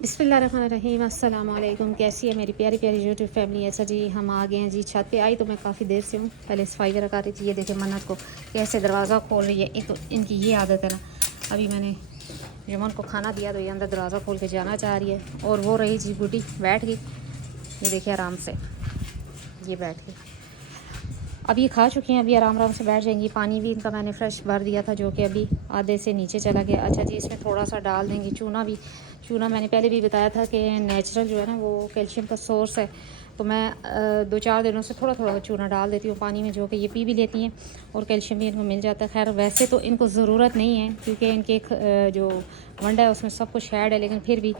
बिस्मिल्लाहिर्रहमानिर्रहीम अस्सलाम वालेकुम। कैसी है मेरी प्यारी प्यारी यूट्यूब फैमिली। अच्छा जी, हम आ गए हैं जी। छत पे आई तो मैं काफ़ी देर से हूँ। पहले सफाई वगैरह कर रही थी। ये देखें मन्नत को कैसे दरवाज़ा खोल रही है। एक तो इनकी ये आदत है ना, अभी मैंने यमन को खाना दिया तो ये अंदर दरवाज़ा खोल के जाना चाह रही है। और वो रही जी गुड्डी बैठ गई, ये देखिए आराम से ये बैठ गई। अब ये खा चुकी हैं, अभी आराम आराम से बैठ जाएंगी। पानी भी इनका मैंने फ्रेश भर दिया था जो कि अभी आधे से नीचे चला गया। अच्छा जी, इसमें थोड़ा सा डाल देंगे चूना भी। चूना मैंने पहले भी बताया था कि नेचुरल जो है ना वो कैल्शियम का सोर्स है। तो मैं 2-4 दिनों से थोड़ा थोड़ा चूना डाल देती हूँ पानी में, जो कि ये पी भी लेती हैं और कैल्शियम भी इनको मिल जाता है। खैर वैसे तो इनको ज़रूरत नहीं है क्योंकि इनके जो वंडा है उसमें सब कुछ ऐड है, लेकिन फिर भी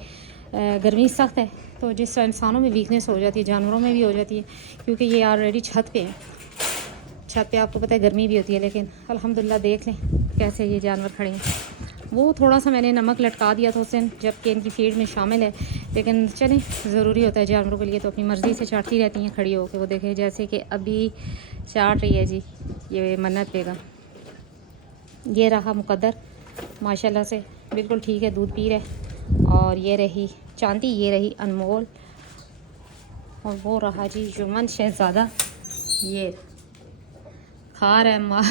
गर्मी सख्त है तो जिस इंसानों में वीकनेस हो जाती है जानवरों में भी हो जाती है, क्योंकि ये ऑलरेडी छत पे है। छत पे आपको पता है गर्मी भी होती है, लेकिन अल्हम्दुलिल्लाह देख लें कैसे ये जानवर खड़े हैं। वो थोड़ा सा मैंने नमक लटका दिया था उस दिन, जबकि इनकी फीड में शामिल है, लेकिन चलें ज़रूरी होता है जानवरों के लिए तो अपनी मर्ज़ी से चाटती रहती हैं खड़ी होकर। वो देखें जैसे कि अभी चाट रही है जी ये मन्नत बेगम। ये रहा मुकद्दर माशाल्लाह से बिल्कुल ठीक है, दूध पी रहे। और ये रही चांदी, ये रही अनमोल, और वो रहा जी जुम्मन शहज़ादा, ये खा रहा है माँ।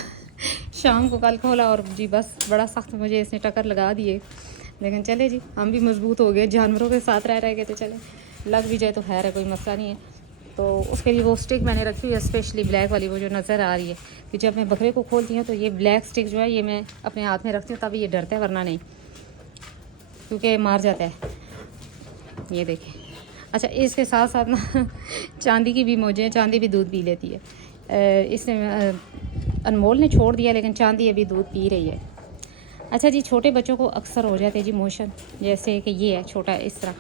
शाम को कल खोला और जी बस बड़ा सख्त मुझे इसने टक्कर लगा दिए, लेकिन चले जी हम भी मजबूत हो गए। जानवरों के साथ रह गए तो चले, लग भी जाए तो खैर है, कोई मसला नहीं है। तो उसके लिए वो स्टिक मैंने रखी हुई है स्पेशली ब्लैक वाली, वो जो नज़र आ रही है कि जब मैं बकरे को खोलती हूँ तो ये ब्लैक स्टिक जो है ये मैं अपने हाथ में रखती हूँ, तभी ये डरता है, वरना नहीं क्योंकि मार जाता है। ये देखें। अच्छा, इसके साथ साथ ना चांदी की भी मौजें हैं, चांदी भी दूध पी लेती है। इसने अनमोल ने छोड़ दिया, लेकिन चांदी अभी दूध पी रही है। अच्छा जी, छोटे बच्चों को अक्सर हो जाते हैं जी मोशन, जैसे कि ये है छोटा इस तरह,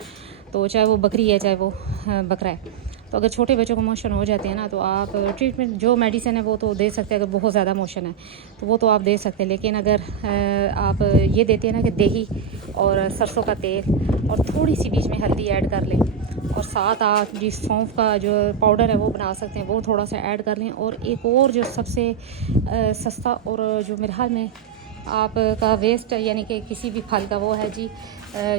तो चाहे वो बकरी है चाहे वो बकरा है, तो अगर छोटे बच्चों को मोशन हो जाते हैं ना तो आप ट्रीटमेंट जो मेडिसिन है वो तो दे सकते हैं। अगर बहुत ज़्यादा मोशन है तो वो तो आप दे सकते हैं, लेकिन अगर आप ये देते हैं ना कि दही और सरसों का तेल और थोड़ी सी बीच में हल्दी ऐड कर लें, और साथ आप जी सौंफ का जो पाउडर है वो बना सकते हैं, वो थोड़ा सा ऐड कर लें। और एक और जो सबसे सस्ता और जो मेरे हाल में आपका वेस्ट है, यानी कि किसी भी फल का, वो है जी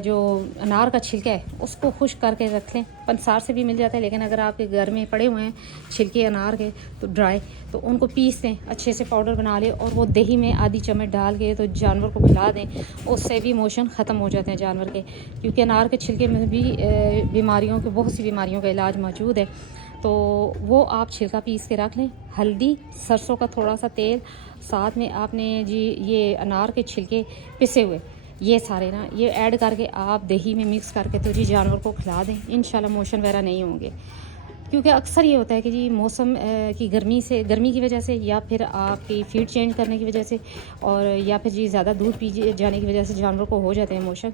जो अनार का छिलका है उसको खुश्क करके रख लें। पंसार से भी मिल जाता है, लेकिन अगर आपके घर में पड़े हुए हैं छिलके अनार के तो ड्राई, तो उनको पीस दें, अच्छे से पाउडर बना लें और वो दही में आधी चम्मच डाल के तो जानवर को खिला दें। उससे भी मोशन ख़त्म हो जाते हैं जानवर के, क्योंकि अनार के छिलके में भी बीमारियों के बहुत सी बीमारियों का इलाज मौजूद है। तो वो आप छिलका पीस के रख लें, हल्दी सरसों का थोड़ा सा तेल, साथ में आपने जी ये अनार के छिलके पिसे हुए ये सारे ना ये ऐड करके आप दही में मिक्स करके तो जी जानवर को खिला दें, इंशाल्लाह मोशन वगैरह नहीं होंगे। क्योंकि अक्सर ये होता है कि जी मौसम की गर्मी की वजह से, या फिर आपकी फीड चेंज करने की वजह से, और या फिर जी ज़्यादा दूध पी जाने की वजह से जानवर को हो जाते हैं मोशन,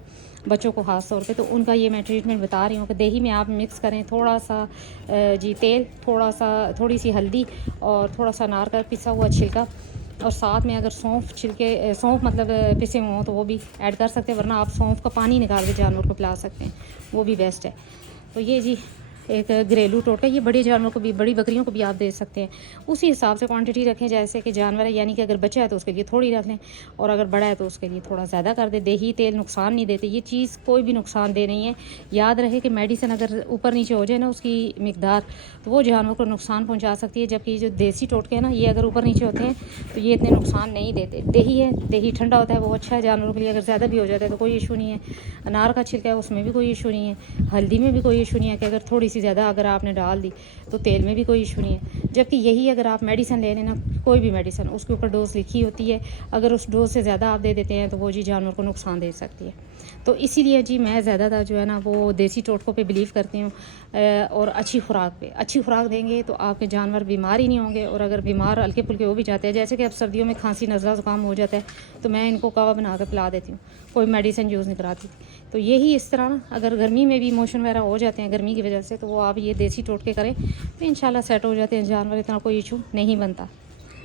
बच्चों को ख़ास तौर पे। तो उनका ये मैं ट्रीटमेंट बता रही हूँ कि दही में आप मिक्स करें थोड़ा सा जी तेल, थोड़ी सी हल्दी और थोड़ा सा अनार का पिसा हुआ छिलका, और साथ में अगर सौंफ मतलब पिसे हुए हों तो वो भी ऐड कर सकते हैं, वरना आप सौंफ का पानी निकाल के जानवर को पिला सकते हैं, वो भी बेस्ट है। तो ये जी एक घरेलू टोटका, ये बड़े जानवरों को भी, बड़ी बकरियों को भी आप दे सकते हैं। उसी हिसाब से क्वांटिटी रखें जैसे कि जानवर है, यानी कि अगर बच्चा है तो उसके लिए थोड़ी रख लें, और अगर बड़ा है तो उसके लिए थोड़ा ज़्यादा कर दें। दही तेल नुकसान नहीं देते, ये चीज़ कोई भी नुकसान दे नहीं है। याद रहे कि मेडिसिन अगर ऊपर नीचे हो जाए ना उसकी मिकदार, तो वो जानवर को नुकसान पहुँचा सकती है, जबकि जो देसी टोटके हैं ना ये अगर ऊपर नीचे होते हैं तो ये इतने नुकसान नहीं देते। दही है, दही ठंडा होता है, वो अच्छा है जानवरों के लिए। अगर ज़्यादा भी हो जाता है तो कोई इशू नहीं है। अनार का छिलका है उसमें भी कोई इशू नहीं है, हल्दी में भी कोई इशू नहीं है कि अगर थोड़ी सी ज़्यादा अगर आपने डाल दी तो तेल में भी कोई इशू नहीं है। जबकि यही अगर आप मेडिसिन ले लेना, कोई भी मेडिसिन, उसके ऊपर डोज लिखी होती है, अगर उस डोज से ज़्यादा आप दे देते हैं तो वो जी जानवर को नुकसान दे सकती है। तो इसीलिए जी मैं ज़्यादातर जो है ना वो देसी टोटकों पे बिलीव करती हूँ, और अच्छी खुराक देंगे तो आपके जानवर बीमार ही नहीं होंगे। और अगर बीमार हल्के फुल्के हो भी जाते हैं, जैसे कि अब सर्दियों में खांसी नज़ला ज़ुकाम हो जाता है, तो मैं इनको कावा बना कर पिला देती हूँ, कोई मेडिसिन यूज़ नहीं कराती। तो यही इस तरह ना अगर गर्मी में भी मोशन वगैरह हो जाते हैं गर्मी की वजह से, तो वो आप ये देसी टोटके करें तो इंशाल्लाह सेट हो जाते हैं जानवर, इतना कोई इशू नहीं बनता।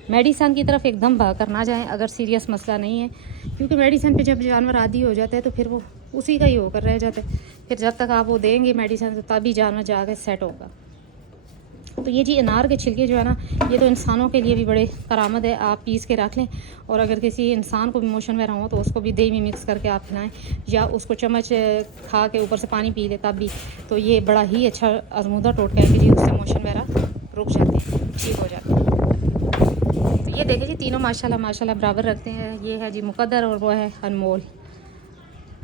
मेडिसन की तरफ एकदम भाग कर ना जाएं अगर सीरियस मसला नहीं है, क्योंकि मेडिसिन पे जब जानवर आदी हो जाता है तो फिर वो उसी का ही होकर रह जाता है। फिर जब तक आप वो देंगे मेडिसिन तो तभी जानवर जाकर सेट होगा। तो ये जी अनार के छिलके जो है ना, ये तो इंसानों के लिए भी बड़े करामत है। आप पीस के रख लें और अगर किसी इंसान को भी मोशन वगैरह हो तो उसको भी दही में मिक्स करके आप खिलाएं, या उसको चम्मच खा के ऊपर से पानी पी ले तब भी। तो ये बड़ा ही अच्छा आजमूदा टोटका है कि जी उससे मोशन वगैरह रुक जाते हैं, ठीक हो जाते हैं। तो ये देखें जी तीनों माशाल्लाह माशाल्लाह बराबर रखते हैं। ये है जी मुकद्दर और वो है अनमोल।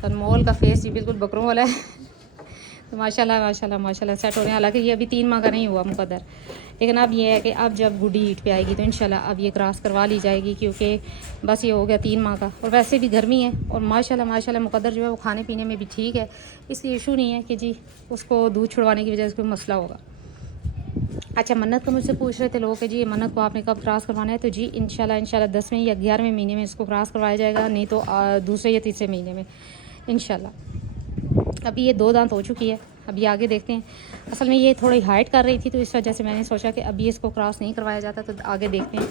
अनमोल का फेस जी बिल्कुल बकरों वाला है। तो माशाल्लाह माशाल्लाह माशाल्लाह सेट हो रहे हैं। हालांकि ये अभी 3 माह का नहीं हुआ मुकद्दर, लेकिन अब ये है कि अब जब गुड्डी ईद पे आएगी तो इंशाल्लाह अब ये क्रॉस करवा ली जाएगी, क्योंकि बस ये हो गया 3 माह का। और वैसे भी गर्मी है और माशाल्लाह माशाल्लाह मुकद्दर जो है वो खाने पीने में भी ठीक है, इसलिए इशू नहीं है कि जी उसको दूध छुड़वाने की वजह से कोई मसला होगा। अच्छा, मन्नत को मुझसे पूछ रहे थे लोग कि जी मन्नत को आपने कब क्रॉस करवाना है। तो जी इंशाल्लाह 10वें या 11वें महीने में इसको क्रॉस करवाया जाएगा, नहीं तो दूसरे या तीसरे महीने में इंशाल्लाह। अभी ये 2 दांत हो चुकी है, अभी आगे देखते हैं। असल में ये थोड़ी हाइट कर रही थी तो इस वजह से मैंने सोचा कि अभी इसको क्रॉस नहीं करवाया जाता, तो आगे देखते हैं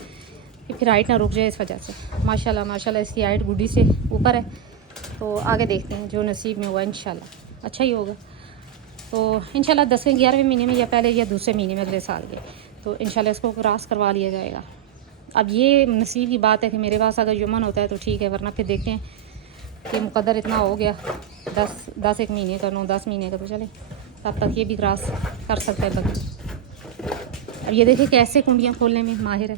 कि फिर हाइट ना रुक जाए इस वजह से। माशाल्लाह माशाल्लाह इसकी हाइट गुड्डी से ऊपर है, तो आगे देखते हैं जो नसीब में हुआ इंशाल्लाह अच्छा ही होगा। तो इंशाल्लाह 10वें 11वें महीने में या पहले या दूसरे महीने में अगले साल के, तो इंशाल्लाह इसको क्रॉस करवा लिया जाएगा। अब ये नसीब की बात है कि मेरे पास अगर यमन होता है तो ठीक है, वरना फिर देखते हैं कि मुकद्दर इतना हो गया 10 एक महीने का, 9-10 महीने का, तो चले तब तक ये भी क्रॉस कर सकता है बकरी। अब ये देखिए कैसे कुंडियाँ खोलने में माहिर है,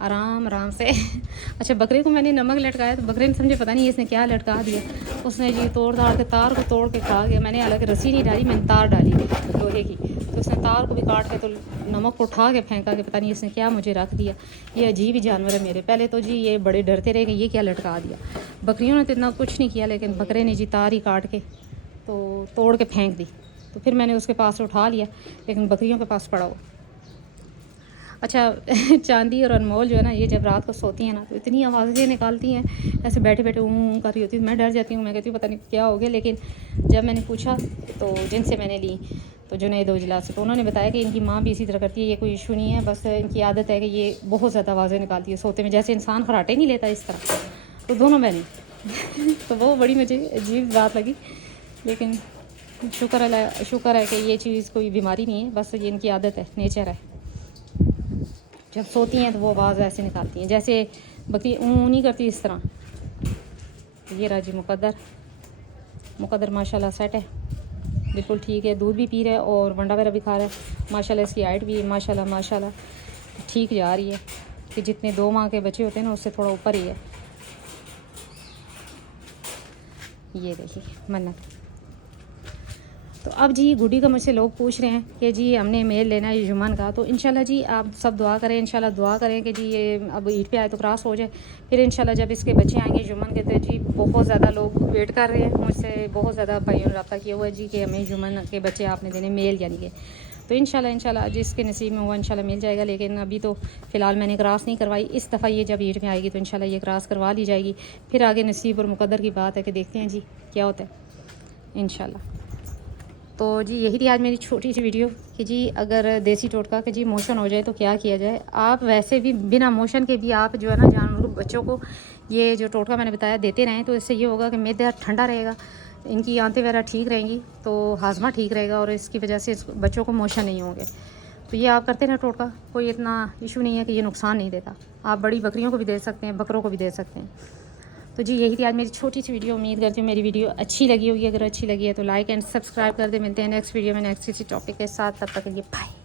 आराम आराम से। अच्छा, बकरे को मैंने नमक लटकाया तो बकरे ने समझे पता नहीं इसने क्या लटका दिया, उसने जी तोड़ ताड़ के तार को तोड़ के खा गया। मैंने हालांकि रस्सी नहीं डाली, मैंने तार डाली लोहे की, तो उसने तार को भी काट के तो नमक को उठा के फेंका के पता नहीं इसने क्या मुझे रख दिया। ये अजीब ही जानवर है मेरे। पहले तो जी ये बड़े डरते रहे कि ये क्या लटका दिया। बकरियों ने तो इतना कुछ नहीं किया, लेकिन बकरे ने जी तार ही काट के तो तोड़ के फेंक दी, तो फिर मैंने उसके पास से उठा लिया, लेकिन बकरियों के पास पड़ा हुआ। अच्छा, चांदी और अनमोल जो है ना, ये जब रात को सोती हैं ना तो इतनी आवाज़ें निकालती हैं, ऐसे बैठे बैठे ऊँ कर रही होती है। मैं डर जाती हूँ, मैं कहती हूँ पता नहीं क्या हो गया। लेकिन जब मैंने पूछा तो जिनसे मैंने ली तो जुनैद उजला से, तो उन्होंने बताया कि इनकी माँ भी इसी तरह करती है, ये कोई इशू नहीं है, बस इनकी आदत है कि ये बहुत ज़्यादा आवाज़ें निकालती है सोते में, जैसे इंसान खराटे नहीं लेता इस तरह। तो दोनों मैंने तो वो बड़ी मुझे अजीब बात लगी, लेकिन शुक्र है कि ये चीज़ कोई बीमारी नहीं है, बस ये इनकी आदत है, नेचर है। जब सोती हैं तो वो आवाज़ ऐसे निकालती हैं जैसे बकरी ऊँ नहीं करती इस तरह। ये रहा जी मुकद्दर माशाल्लाह सेट है, बिल्कुल ठीक है, दूध भी पी रहा है और वंडा वगैरह भी खा रहा है। माशाल्लाह इसकी हाइट भी माशाल्लाह माशाल्लाह ठीक जा रही है, कि जितने 2 माह के बच्चे होते हैं ना उससे थोड़ा ऊपर ही है। ये देखिए मन्नत। तो अब जी गुड्डी का मुझसे लोग पूछ रहे हैं कि जी हमने मेल लेना है जुम्मन का, तो इंशाल्लाह जी आप सब दुआ करें, इंशाल्लाह दुआ करें कि जी ये अब ईद पे आए तो क्रॉस हो जाए। फिर इंशाल्लाह जब इसके बच्चे आएंगे जुम्मन के, तो जी बहुत ज़्यादा लोग वेट कर रहे हैं, मुझसे बहुत ज़्यादा भाइयों ने रब्ता किया हुआ है जी कि हमें जुम्मन के बच्चे आपने देने, मेल यानी कि। तो इंशाल्लाह जिसके नसीब में हुआ इंशाल्लाह मिल जाएगा। लेकिन अभी तो फ़िलहाल मैंने क्रॉस नहीं करवाई, इस दफ़ा ये जब ईद में आएगी तो इंशाल्लाह ये क्रॉस करवा ली जाएगी। फिर आगे नसीब और मुकद्दर की बात है कि देखते हैं जी क्या होता है इंशाल्लाह। तो जी यही थी आज मेरी छोटी सी वीडियो कि जी अगर देसी टोटका कि जी मोशन हो जाए तो क्या किया जाए। आप वैसे भी बिना मोशन के भी आप जो है ना जानवर को, बच्चों को ये जो टोटका मैंने बताया देते रहें, तो इससे ये होगा कि मैदा ठंडा रहेगा, इनकी आंतें वगैरह ठीक रहेंगी, तो हाजमा ठीक रहेगा और इसकी वजह से बच्चों को मोशन नहीं होंगे। तो ये आप करते रहें टोटका, कोई इतना इशू नहीं है कि ये नुकसान नहीं देता। आप बड़ी बकरियों को भी दे सकते हैं, बकरों को भी दे सकते हैं। तो जी यही थी आज मेरी छोटी सी वीडियो। उम्मीद करती हूँ मेरी वीडियो अच्छी लगी होगी। अगर अच्छी लगी है तो लाइक एंड सब्सक्राइब कर दे। मिलते हैं नेक्स्ट वीडियो में नेक्स्ट किसी टॉपिक के साथ, तब तक के लिए बाय।